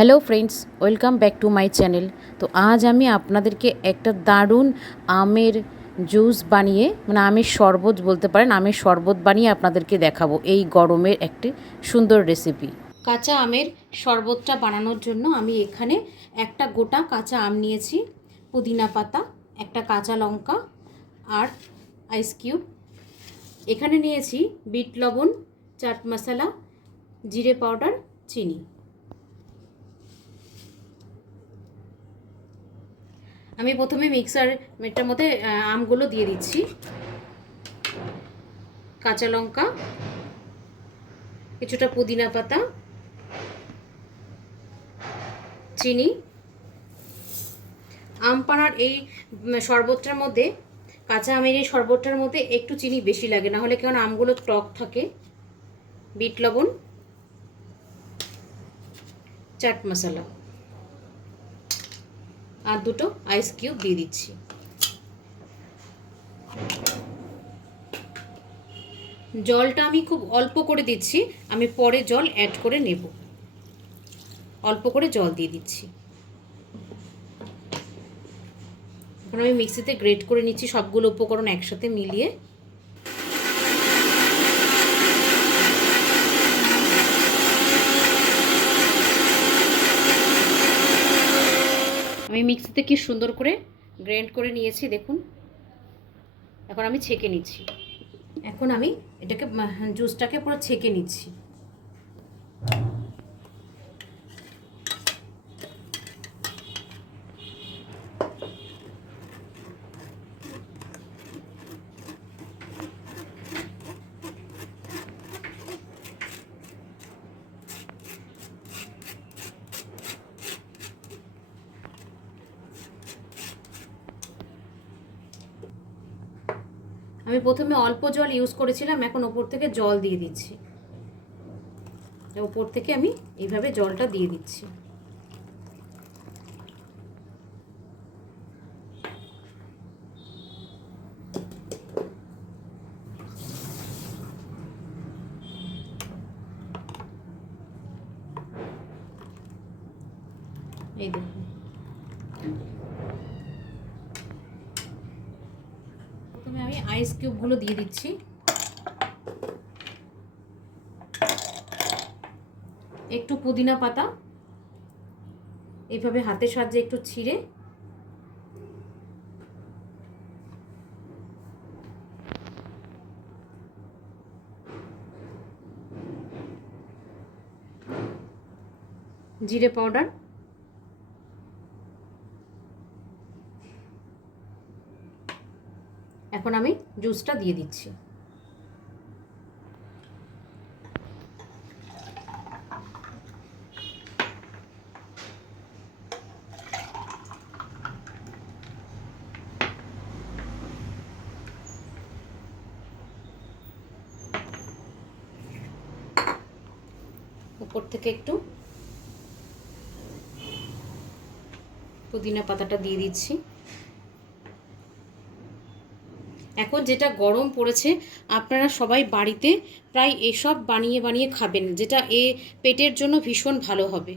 Hello friends, welcome back to my channel. তো আজ আমি আপনাদেরকে একটা দারুণ আমের জুস বানিয়ে, মানে আমের শরবত বলতে পারেন, আমের শরবত বানিয়ে আপনাদেরকে দেখাবো এই গরমের একটি সুন্দর রেসিপি। কাঁচা আমের শরবতটা বানানোর জন্য আমি এখানে একটা গোটা কাঁচা আম নিয়েছি, পুদিনা পাতা, একটা কাঁচা লঙ্কা আর আইস কিউব। এখানে নিয়েছি বিট লবণ, চাট মশলা, জিরে পাউডার, চিনি। আমি প্রথমে মিক্সারটার মধ্যে আমগুলো দিয়ে দিচ্ছি, কাঁচা লঙ্কা, কিছুটা পুদিনা পাতা, চিনি। আম পানার এই শরবতটার মধ্যে, কাঁচা আমের এই শরবতটার মধ্যে একটু চিনি বেশি লাগে, না হলে কেমন আমগুলো টক থাকে। বিট লবণ, চাট মশলা আর দুটো আইস কিউব দিয়ে দিচ্ছি। জলটা আমি খুব অল্প করে দিচ্ছি, আমি পরে জল অ্যাড করে নেব। অল্প করে জল দিয়ে দিচ্ছি। এখন আমি মিক্সিতে গ্রেট করে নিচ্ছি সবগুলো উপকরণ একসাথে মিলিয়ে। আমি মিক্সিতে কি সুন্দর করে গ্রেন্ড করে নিয়েছি দেখুন। এখন আমি ছেঁকে নিচ্ছি। এখন আমি এটাকে জুসটাকে পুরো ছেঁকে নিচ্ছি। আমি প্রথমে অল্প জল ইউজ করেছিলাম, এখন ওপর থেকে জল দিয়ে দিচ্ছি। ওপর থেকে আমি এইভাবে জলটা দিয়ে দিচ্ছি। এই দেখুন, প্রথমে আমি আইস কিউবগুলো দিয়ে দিচ্ছি। একটু পুদিনা পাতা এইভাবে হাতের সাহায্যে একটু ছিঁড়ে জিরে পাউডার, এখন আমি জুসটা দিয়ে দিচ্ছি। উপর থেকে একটু পুদিনা পাতাটা দিয়ে দিচ্ছি। এখন যেটা গরম পড়েছে, আপনারা সবাই বাড়িতে প্রায় এসব বানিয়ে বানিয়ে খাবেন, যেটা পেটের জন্য ভীষণ ভালো হবে।